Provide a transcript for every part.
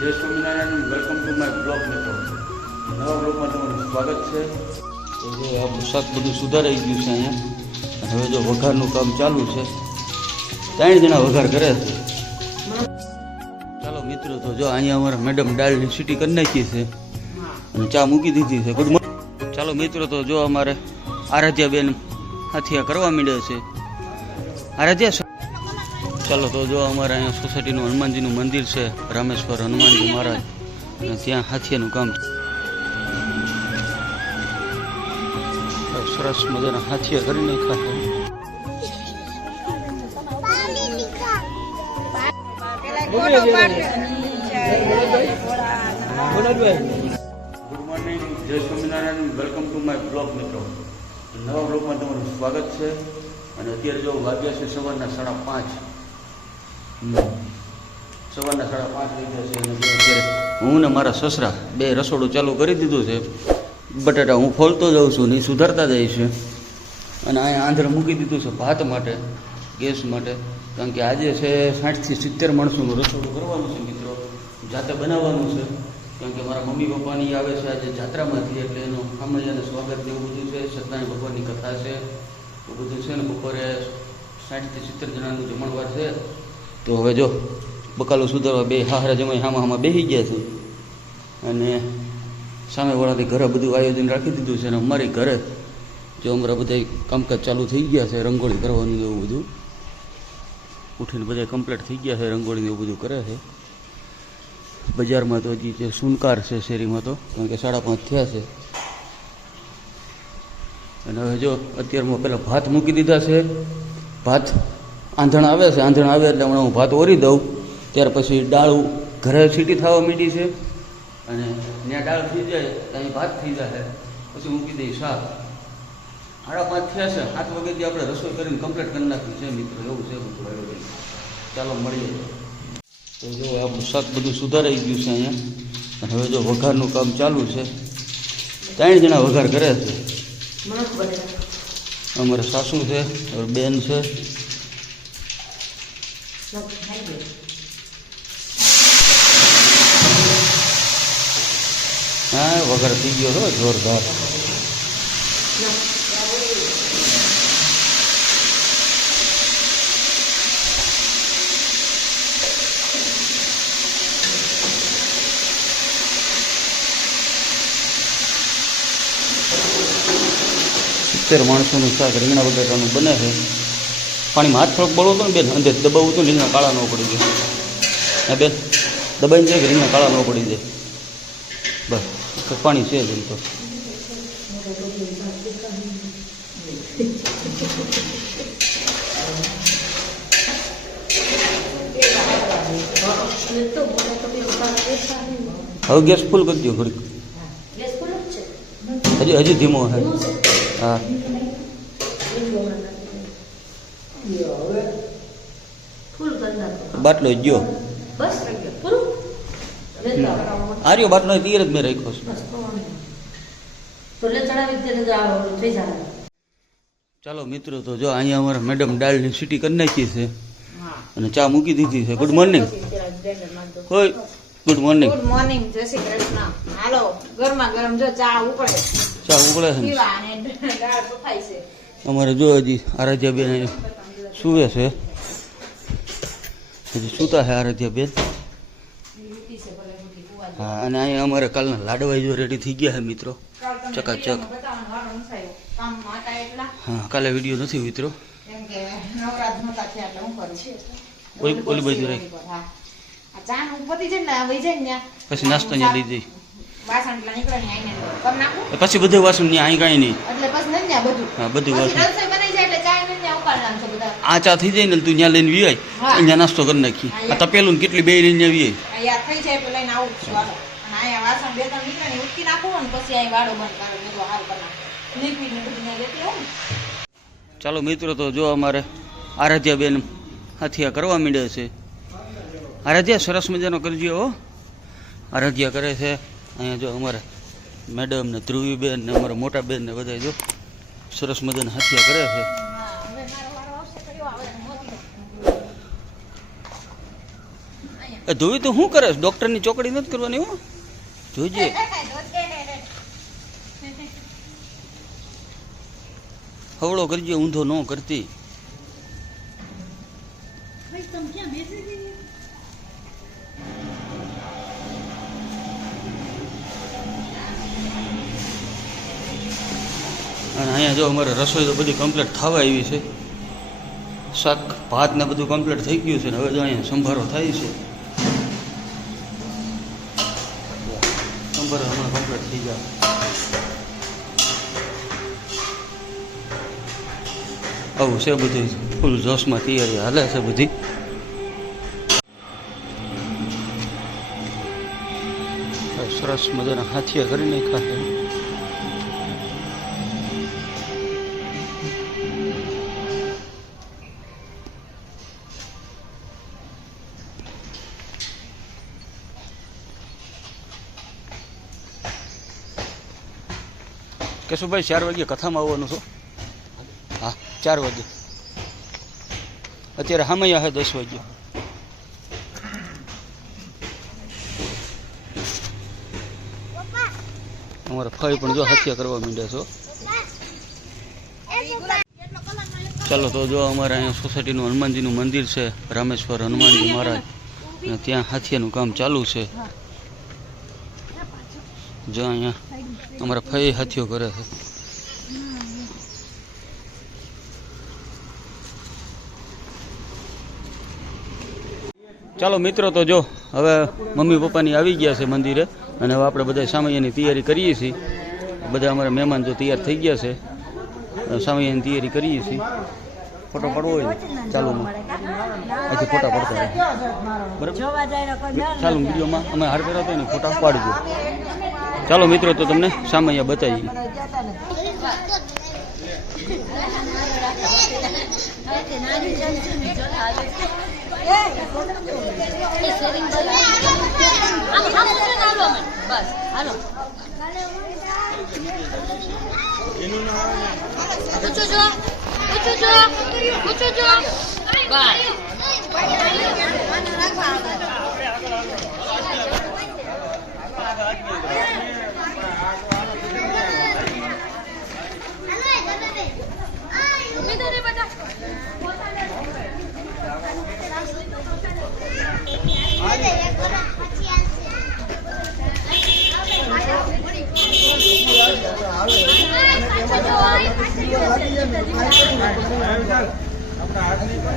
જય Swaminarayan. Welcome to my blog મિત્રો. નવા બ્લોગમાં તમારું સ્વાગત છે. તો જો આપણું શાક બધું સુધારાઈ ગયું છે અહીંયા. હવે જો વઘારનું કામ ચાલુ છે. 3 જણા વઘાર કરે છે. ચાલો મિત્રો, તો જો અહીંયા અમારા મેડમ દાળની સીટી કરી નાખી છે અને ચા મૂકી દીધી છે. Good morning. ચાલો મિત્રો, તો જો અમારે આરાધ્યાબેન હાથિયા કરવા માંડ્યા છે. આરાધ્યા, ચાલો તો જો અમારે અહીંયા સોસાયટીનું હનુમાનજીનું મંદિર છે, રામેશ્વર હનુમાનજી મહારાજ, અને ત્યાં હાથિયાનું કામ છે. સરસ મજાના હાથિયા કરી નાખ્યા છે. ગુડ મોર્નિંગ, જય Swaminarayan. Welcome to my blog મિત્રો. નવા બ્લોગમાં તમારું સ્વાગત છે. અને અત્યારે જો વાગ્યા છે સવારના 5:30. સવારના 5:30 થઈ ગયા છે. અને અત્યારે હું ને મારા સસરા બે રસોડું ચાલુ કરી દીધું છે. બટાટા હું ફોલતો જાઉં છું ને એ સુધારતા જાય છે. અને અહીંયા આંધણ મૂકી દીધું છે ભાત માટે, ગેસ માટે. કારણ કે આજે છે 60 થી 70 માણસોનું રસોડું કરવાનું છે મિત્રો. જાતે બનાવવાનું છે. કારણ કે મારા મમ્મી પપ્પાની આવે છે આજે જાત્રામાંથી, એટલે એનું ખામૈયાને સ્વાગત જેવું બધું છે. સત્યનારાયણ ભગવાનની કથા છે, એ બધું છે ને. બપોરે 60 થી 70 જણાનું જમણવાર છે. તો હવે જો બકાલો સુધારવા બે હાહરા જમાઈ હામાં બેસી ગયા છે. અને સામેવાળાથી ઘરે બધું આયોજન રાખી દીધું છે. અને અમારી ઘરે જો અમારા બધા કામકાજ ચાલુ થઈ ગયા છે. રંગોળી કરવાનું એવું બધું ઉઠીને બધા કમ્પ્લીટ થઈ ગયા છે. રંગોળીને એવું બધું કરે છે. બજારમાં તો હજી જે સુનકાર છે શેરીમાં, તો કારણ કે 5:30 થયા છે. અને હવે જો અત્યારમાં પહેલાં ભાત મૂકી દીધા છે. ભાત આંધણ આવે છે, આંધણ આવે એટલે હમણાં હું ભાત ઓરી દઉં. ત્યાર પછી દાળ ઘરે સીટી થવા માંડી છે. અને ત્યાં દાળ થઈ જાય ત્યાં ભાત થઈ જાય. પછી મૂકી દઈ શાક. 5:30 થયા છે. 7 વાગ્યાથી આપણે રસોઈ કરીને કમ્પ્લીટ કરી નાખ્યું છે મિત્રો. એવું છે બધું આયોજન. ચાલો મળીએ. તો જો આપણું શાક બધું સુધારાઈ ગયું છે અહીંયા. અને હવે જો વઘારનું કામ ચાલુ છે. 3 જણા વઘાર કરે છે. અમારે સાસુ છે, બેન છે. હા, વઘાર થઈ ગયો હતો જોરદાર. માણસોનું શાક રીંગણા બટાટાનું બને છે. પાણીમાં હાથ થોડોક બળવો હતો ને બેન, અંદર દબાવવું હતું, રીંગણા કાળા ન પડી જાય. હા બેન, દબાઈને જાય કે રીંગણા કાળા ન પડી જાય. બસ પાણી છે જ એમ તો. હવે ગેસ ફૂલ કરી દો ઘડીક. હજી ધીમો હે. હા, બાટલો ગયો. આર્યો બાટલો તીર જ મેં રાખ્યો છે. ચાલો મિત્રો, તો જો અહીંયા અમારા મેડમ દાળની સીટી કરી નાખી છે અને ચા મૂકી દીધી છે. Good morning. કોઈ ગુડ મોર્નિંગ. ગુડ મોર્નિંગ, જય શ્રી કૃષ્ણ. હાલો, ગરમા ગરમ જો ચા ઉકળે. ચા ઉકળે છે. દાળ પકાઈ છે. અમારે જો હજી આરાધ્યાબેન સૂવે છે. હજી સૂતા છે આરાધ્યાબેન. હા, અને અહીંયા અમારે કાલના લાડવા જો રેડી થઈ ગયા છે મિત્રો. ચકાચક. હા, કાલે વિડીયો નથી મિત્રો. ઓલી બાજુ રહી પછી નાસ્તો ત્યાં લઈ જઈ. પછી બધું વાસણ ત્યાં અહીં કાંઈ નહીં. હા, બધું વાસણ આ ચા થઈ જાય ને તું ત્યાં લઈને વી આવી. અહીંયા નાસ્તો કરી નાખી. આ તપેલું ને કેટલી બે લઈને વી ચાલો મિત્રો, તો જો અમારે આરાધ્યાબેન હાથિયા કરવા માંડ્યા છે. આરાધ્યા સરસ મજાનો કરજો હો. આરાધ્યા કરે છે. અહીંયા જો અમારે મેડમ ને ધ્રુવીબેન ને અમારા મોટા બેન ને બધા જો સરસ મજાના હાથિયા કરે છે. એ ધોવી તો શું કરે ડૉક્ટરની ચોકડી નથી કરવાની હો જોઈજે હવળો કરજે ઊંધો ન કરતી અને અહીંયા જો અમારે રસોઈ તો બધી કમ્પ્લીટ થવા આવી છે શાક ભાત ને બધું કમ્પ્લીટ થઈ ગયું છે ને હવે જો અહીંયા સંભારો થાય છે સંભારો હમણાં કમ્પ્લીટ થઈ જાય આવું છે બધું ફૂલ જોશમાં તૈયારી હાલે છે બધી સરસ મજાના હાથિયા કરી નાખ્યા છે કેશુભાઈ 4 વાગે કથામાં આવવાનું છો હા 4 વાગે અત્યારે હામૈયા હે 10 વાગે અમારા ફઈ પણ જો હત્યા કરવા માંડ્યા છો ચાલો તો જો અમારે અહીંયા સોસાયટીનું હનુમાનજીનું મંદિર છે રામેશ્વર હનુમાનજી મહારાજ અને ત્યાં હાથિયાનું કામ ચાલુ છે જો અહીંયા અમારા ફઈ હાથીઓ કરે છે ચાલો મિત્રો તો જો હવે મમ્મી પપ્પાની આવી ગયા છે મંદિરે અને હવે આપણે બધા સામૈયાની તૈયારી કરીએ છીએ બધા અમારા મહેમાન જો તૈયાર થઈ ગયા છે સામૈયાની તૈયારી કરીએ છીએ ફોટો પાડવો હોય ચાલુમાં અહીંથી ફોટા પડતા રહે બરાબર ચાલુ વિડીયોમાં અમે હાર કરાતો ને ફોટા પાડજો ચાલો મિત્રો તો તમને સામૈયા બતાવીએ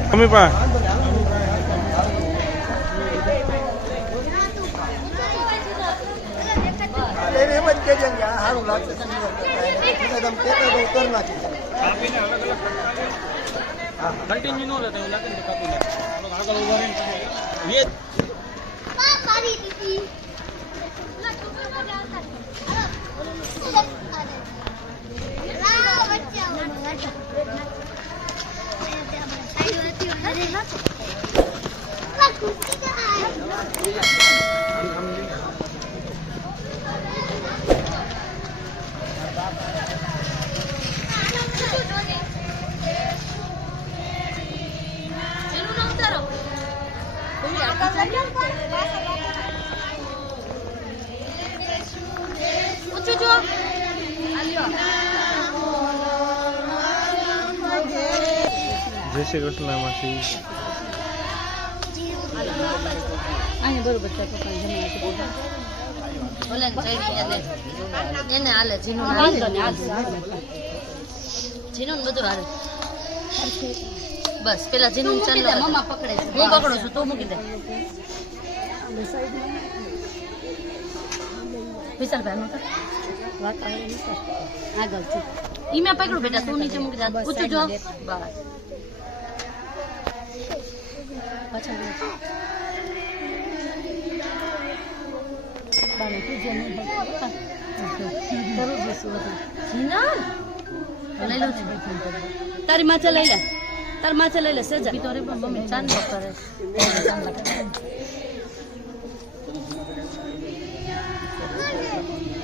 મમ્મી પા કન્ટિન્યુ નો રહેતો લાગે ને કાપીને આગળ ઉભા રહીને જય શ્રી કૃષ્ણ માસી બરોબર એને હાલે જીનું બધું હાલે બસ પેલા જીનું ચાલે મમ્મા પકડે છે હું પકડું છું તું મૂકી દે વિશાલભાઈ આગળ ઈ મેં પકડું બેટા તું નીચે મૂકી દે ઊંચું જો બસ તારી માથે લઈ લે તાર માથે લઈ લે સજા તો મમ્મી ચાંદ કરે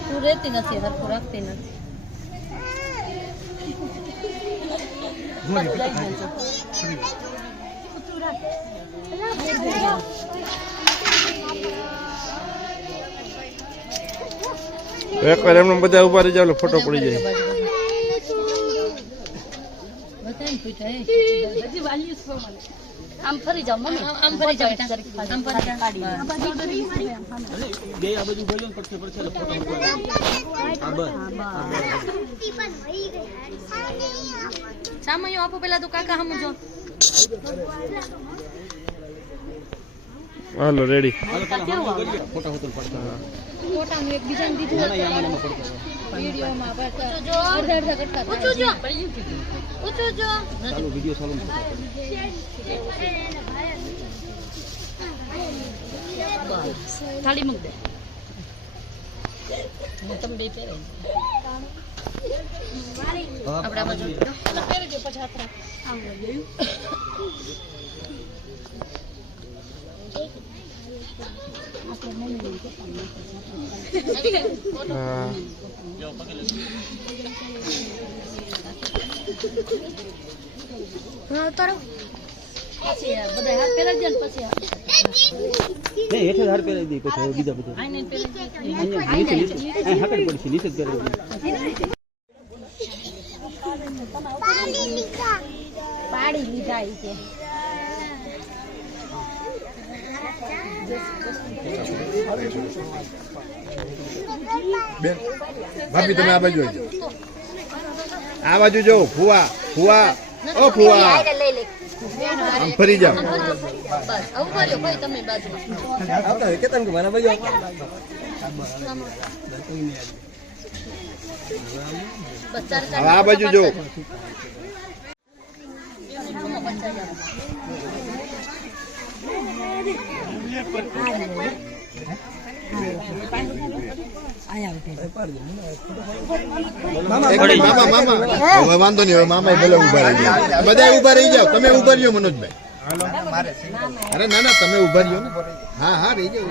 તું રહેતી નથી હરખું રાખતી નથી એકવાર એમને બધા ઉભા રહી જાવ ફોટો પડી જાય. આમ ફરી જાવ મમ્મી, આમ ફરી જાવ, આમ ફરી જાવ. બે આ બાજુ ભર્યો ને પડખે પડખે એટલે ફોટો મૂકવાનો. આ બસ. સામયો આપો પેલા તો કાકા હમ જો. હાલો રેડી. હાલો પેલા હાલો કરીએ. ફોટા હોતો પડતા. ફોટાનું એક બીજાને દીધું ના ના આમાં પડતા. વિડિયોમાં અડધા અડધા કરતા ઊંચું જો, ઊંચું જો. ચાલુ વિડિયો ચાલુ છે. થાળી મૂક દે. તમે બે પહેરે આપડા બાજુ પહેરજો પછી હાથ રાખ. હા પછી બધા હાથ પહેરાવી દે ને પછી નહીં હેઠે હાર પહેરાવી દઈ પછી હવે બીજા બધા. આઈને પહેરાવી દે. અહીંયા નીચે નીચે અહીં હાકડ પડશે નીચે જ પહેરાવી દઈ. પાડી લીધા ઈ કે બેન ભાભી તમે આ બાજુ આવજો. આ બાજુ જો ફુવા ફુવા ઓ ફુવા લઈ લે. આમ ફરી જાવ. બસ આવું કર્યો ભાઈ તમે બાજુમાં. કેતન કે મારા બાજુ બસ ચાર હવે આ બાજુ જો. મામા હવે વાંધો નહીં. હવે મામા ભલે ઉભા રહી જાવ. બધા ઉભા રહી જાવ. તમે ઉભા રહ્યો મનોજભાઈ. અરે ના ના તમે ઉભા રહ્યો ને. હા હા રહી જાવ.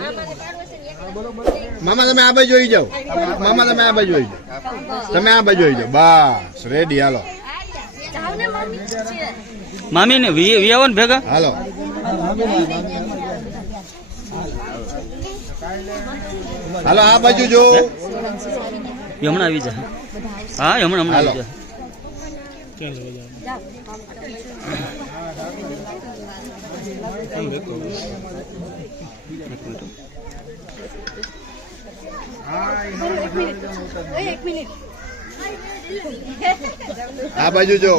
મામા તમે આ બાજુ આવી જાવ. મામા તમે આ બાજુ આવી જાવ. તમે આ બાજુ આવી જાવ. બસ રેડી. હાલો મામી ને વી આવો ને ભેગા. હાલો હાલો આ બાજુ જો. હમણાં આવી જાય. હા હમણાં હાલો. આવી જાય. આ બાજુ જો.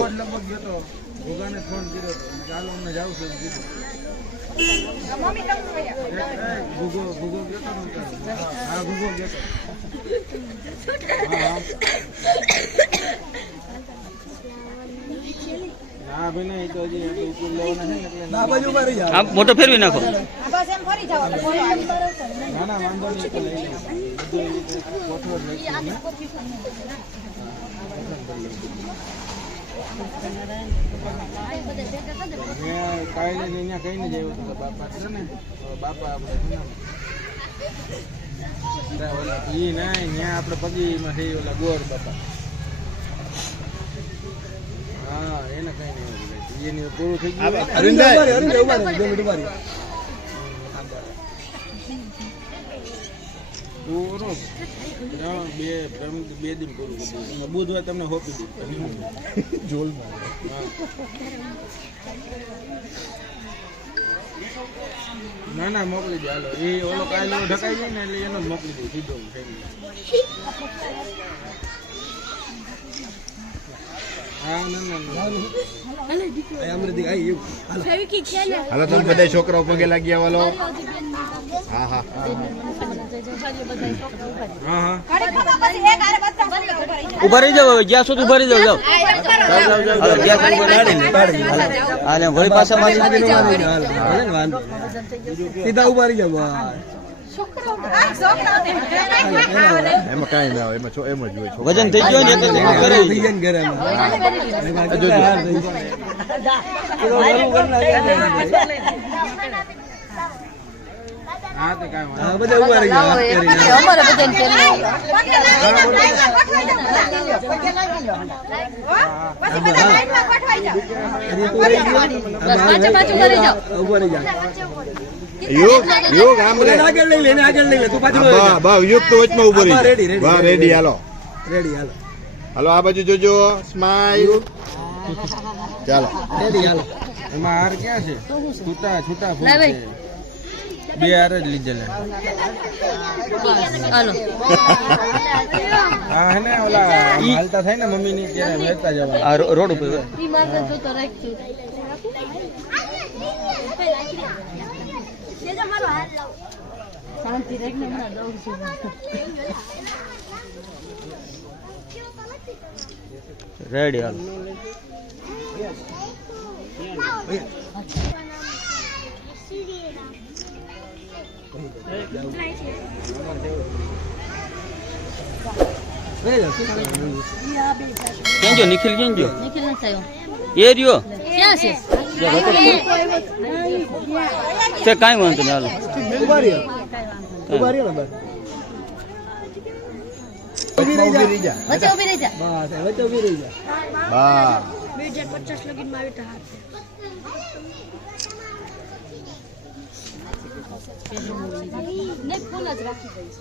આ મોટો ફેરવી નાખો. આપડે પગી માં થઈ ઓલા ગોળ બાપા. હા એને કઈ નહીં એની પૂરું થઈ ગયું. બે દિન પૂરું કરી બુધવાર તમને હોપી દીધું. ના ના મોકલી દે હાલો. એ ઓલો કાયલો ઢકાઈ જાય ને એટલે એનો જ મોકલી દઉં સીધો. હા ના હાલો તમે બધા છોકરાઓ પગે લાગી આવો. હા હા હા ઉભા રહી જાવ. જ્યાં સુધી ઉભા રહી જાવ. જાવ હાલો, જ્યાં સુધી ઉભા રહી જાવ. હાલે વળી પાછા મારી સીધા ઉભા રહી જાવ. એમાં કાંઈ ના હોય. એમ જ હોય. વજન થઈ ગયો ને એટલે કરાવી હા તો કાંઈ વાંધો બધા ઉભા રહી જાવ. અમારે બધાને બસ પાંચે પાંચ ઉભા રહી જાઓ. ઉભા રહી જાવ. યુગ આમ રે આગળ લઈ લે એને આગળ લઈ લે તું પાછળ બા યુગ તો વચમાં ઉભો રહી હા, ready, ready, વાહ ready, રેડી હાલો રેડી હાલો હાલો આ બાજુ જોજો સ્માઈલ ચાલો રેડી હાલો એમાં હાર ક્યાં છે છૂટા છૂટા ફૂલ લાય છે બે હાર જ લીધેલા હાલો હા હે ને ઓલા હાલતા થાય ને મમ્મી ની ત્યારે લેતા જવા આ રોડ ઉપર ઈ માગર તો તો રાખજો શાંતિ રાખને હમણાં દઉં છું રેડી હાલો ક્યાં ગયો નિખિલ ક્યાં ગયો નિખિલ નથી આવ્યો એ રહ્યો ક્યાં છે તે કાંઈ વાંધો નહીં હાલો ઉભા રહ્યો ને બસ વચમાં ઊભી રહી જા વચ્ચે ઊભી રહી જા બસ વચ્ચે ઊભી રહી જા બા 2050 લગીન માં આવી હાથ ને ફૂલ જ રાખી દઈશ